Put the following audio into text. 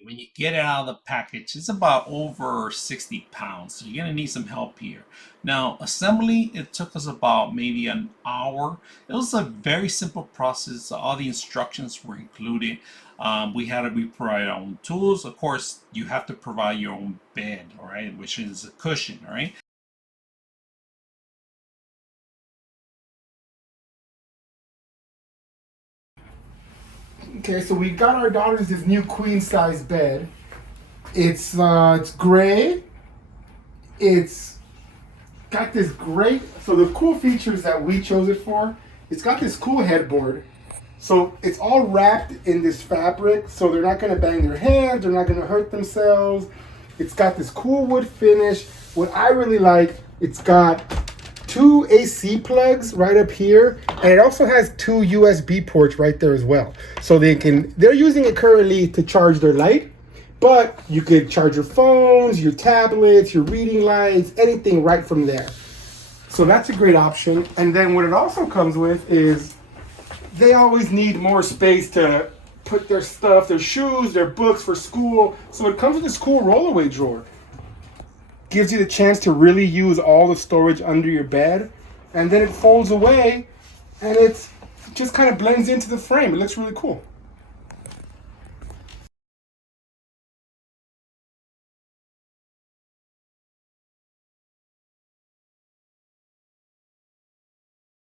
When you get it out of the package, it's about over 60 pounds. So you're gonna need some help here. Now, assembly, it took us about maybe an hour. It was a very simple process. All the instructions were included. We had to provide our own tools. Of course, you have to provide your own bed, all right, which is a cushion, all right. Okay, so we got our daughters this new queen size bed. It's gray. It's got this great. So the cool features that we chose it for, it's got this cool headboard. So it's all wrapped in this fabric, so they're not gonna bang their heads, they're not gonna hurt themselves. It's got this cool wood finish. What I really like, it's got two AC plugs right up here, and it also has two USB ports right there as well. So they're using it currently to charge their light, but you could charge your phones, your tablets, your reading lights, anything right from there. So that's a great option. And then what it also comes with is they always need more space to put their stuff, their shoes, their books for school. So it comes with this cool rollaway drawer. Gives you the chance to really use all the storage under your bed. And then it folds away and it just kind of blends into the frame. It looks really cool.